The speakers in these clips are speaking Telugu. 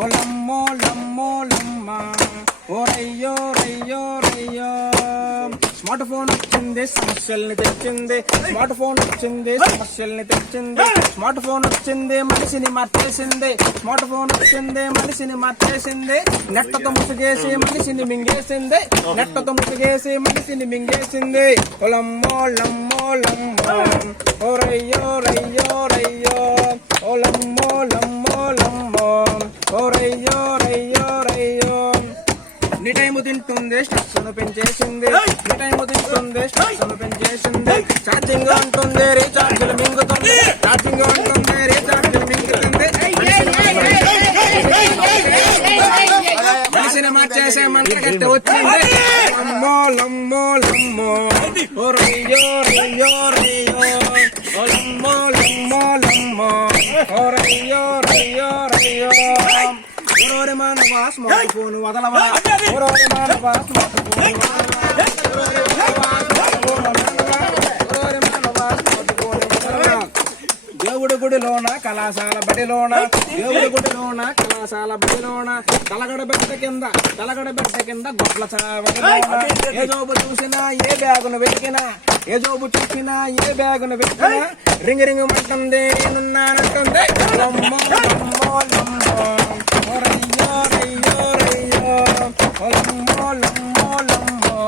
ఓలమ్మో లమ్మో లమ్మ ఓరయ్యో రయ్యో రయ్యో. స్మార్ట్ ఫోన్ వచ్చింది సమస్యల్ని తెచ్చింది, స్మార్ట్ ఫోన్ వచ్చింది సమస్యల్ని తెచ్చింది, స్మార్ట్ ఫోన్ వచ్చింది మనిషిని మార్చేసింది, స్మార్ట్ ఫోన్ వచ్చింది మనిషిని మార్చేసింది. నెట్టతో ముసుగేసి మనిషిని మింగేసింది, నెట్టతో ముసుగేసి మనిషిని మింగేసింది. ఓలమ్మో లమ్మో లమ్మో ఓరయ్యో రయ్యో రయ్యో. ఓలమ్మో లమ్మో లమ్మో ఓరయ్యో రయ్యో రయ్యో. నీ టైము తింటుంది స్ట్రెస్ ను పెంచేసింది, నీ టైము తింటుంది స్ట్రెస్ ను పెంచేసింది. ఛార్జింగ్ అంటుంది రీఛార్జీలు మింగుతుంది, ఛార్జింగ్ అంటుంది రీఛార్జీలు మింగుతుంది. మనిషిని మార్చేసే మంట కట్టి వచ్చింది. లమ్మో లమ్మో లమ్మో ఓరయ్యో రయ్యో రయ్యో. లమ్మో లమ్మో లమ్మో ఓరయ్యో రయ్యో రయ్యో. ఓరోరి మానవా స్మార్ట్ ఫోన్ వదలవా, ఓరోరి మానవా స్మార్ట్ ఫోన్ దేవుడి గుడిలోన కళాశాల బడిలోన, దేవుడి గుడిలోన కళాశాల బడిలోన. తలగడ బెట్ట కింద గొప్పల చావడిలోన. ఏ జోబు చూసినా ఏ బ్యాగును వెతికినా, ఏ జోబు చూసినా ఏ బ్యాగును వెతికినా రింగు రింగు మంటుంది నేనున్నానంటుంది. లమ్మో లమ్మో లమ్మో ఓరయ్యో రయ్యో రయ్యో. లమ్మో లమ్మో లమ్మో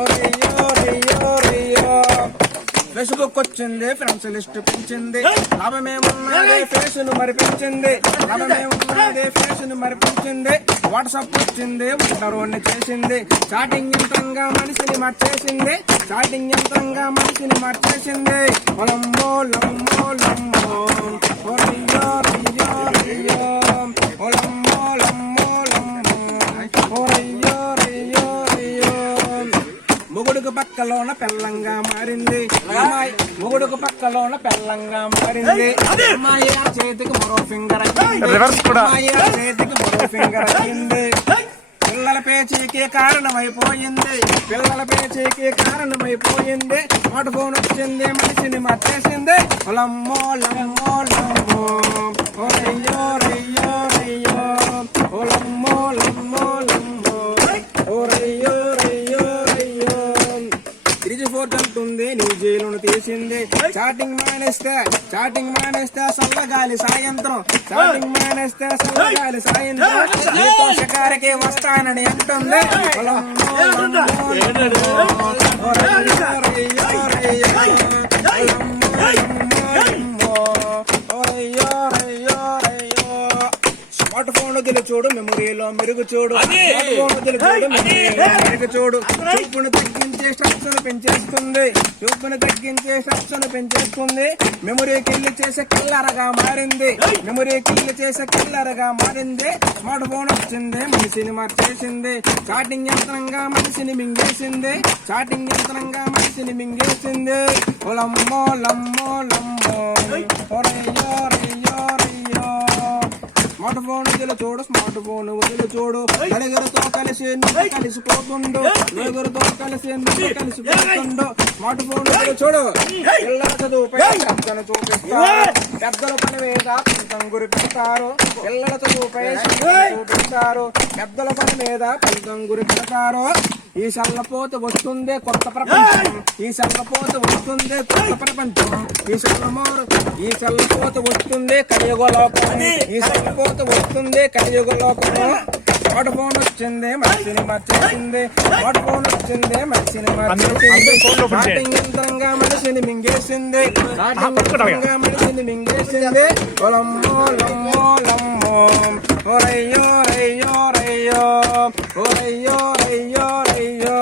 ఓరయ్యో రయ్యో రయ్యో. ఫేస్బుక్ వచ్చింది ఫ్రెండ్స్ లిస్ట్ పెంచింది, లాభమేమున్నది ఫేస్ ను మరి పెంచింది, లాభమేమున్నది ఫేస్ ను మరి పెంచింది. వాట్సాప్ వచ్చింది ఒంటరోని చేసింది, చాటింగ్ యంత్రంగా మనిషిని మార్చేసింది, చాటింగ్ యంత్రంగా మనిషిని మార్చేసింది. లమ్మో లమ్మో లమ్మో ఓరయ్యో రయ్యో రయ్యో. లమ్మో లమ్మో లమ్మో ఓరయ్యో రయ్యో రయ్యో. మొగుడుకు పక్కలోన పెళ్ళంగా మారింది అమ్మాయి, మొగుడుకు పక్కలోన పెళ్ళంగా మారింది. అమ్మాయి ఆ చేతికి మరో ఫింగర్ అయ్యింది, అమ్మాయి ఆ చేతికి మరో ఫింగర్ అయ్యింది. పిల్లల పేచీకి కారణమైపోయింది, పిల్లల పేచీకి కారణమైపోయింది. స్మార్ట్ ఫోన్ వచ్చింది మనిషిని మార్చేసింది. లమ్మో లమ్మో లమ్మో ఓరయ్యో రయ్యో రయ్యో. లమ్మో లమ్మో లమ్మో ఓరయ్యో రయ్యో రయ్యో. 3G4 అంటుంది నీ జైలును తీసింది, చాటింగ్ మానేస్తే చల్లగాలి సాయంత్రం, చాటింగ్ మానేస్తే చల్లగాలి సాయంత్రం. నీతో షికారికి వస్తానని అంటుంది. స్మార్ట్ ఫోన్ వదిలి చూడు మెమొరీలో మెరుగు చూడు, స్మార్ట్ ఫోన్ వదిలి చూడు మెమొరీలో మెరుగు చూడు. చూపును తగ్గించే స్ట్రెస్ ను పెంచేస్తుంది, చూపును తగ్గించే స్ట్రెస్ ను పెంచేస్తుంది. మెమొరీకి వెళ్ళి చేసే కిల్లరగా మారింది, మెమొరీకి వెళ్ళి చేసే కిల్లరగా మారింది. స్మార్ట్ ఫోన్ వచ్చింది మనిషిని మార్చేసింది, చాటింగ్ యంత్రంగా మనిషిని మింగేసింది, చాటింగ్ యంత్రంగా మనిషిని మింగేసింది. లమ్మో లమ్మో లమ్మో ఓరయ్యో రయ్యో రయ్యో. స్మార్ట్ ఫోన్ వదిలి చూడు, స్మార్ట్ ఫోన్ వదిలి చూడు. నలుగురితో కలిసి నువ్వు కలిసిపోతుండు, నలుగురితో కలిసి నువ్వు కలిసిపోతుండు. స్మార్ట్ ఫోన్ వదిలి చూడు. పిల్లల చదువుపై శ్రద్ధను చూపిస్తారు, పెద్దల పని మీద ఫలితం గురి పెడతారు, పిల్లల చదువుపై చూపిస్తారు, పెద్దల పని మీద ఫలితం గురి పెడతారు. ఈ చల్లపోత వస్తుంది కొత్త ప్రపంచం, ఈ చల్లపోత వస్తుంది కొత్త ప్రపంచం. ఈ చల్లపోత వస్తుంది కలియుగలోకం, ఈ చల్లపోత వస్తుంది కలియుగలోకం. స్మార్ట్ ఫోన్ వచ్చింది మనిషిని మార్చేసింది, స్మార్ట్ ఫోన్ వచ్చింది మనిషిని మార్చేసింది. చాటింగ్ యంత్రంగా మనిషిని మింగేసింది, చాటింగ్ యంత్రంగా మనిషిని మింగేసింది. లమ్మో లమ్మో లమ్మో ఓరయ్యో రయ్యో రయ్యో. ఓరయ్యో రయ్యో రయ్యో.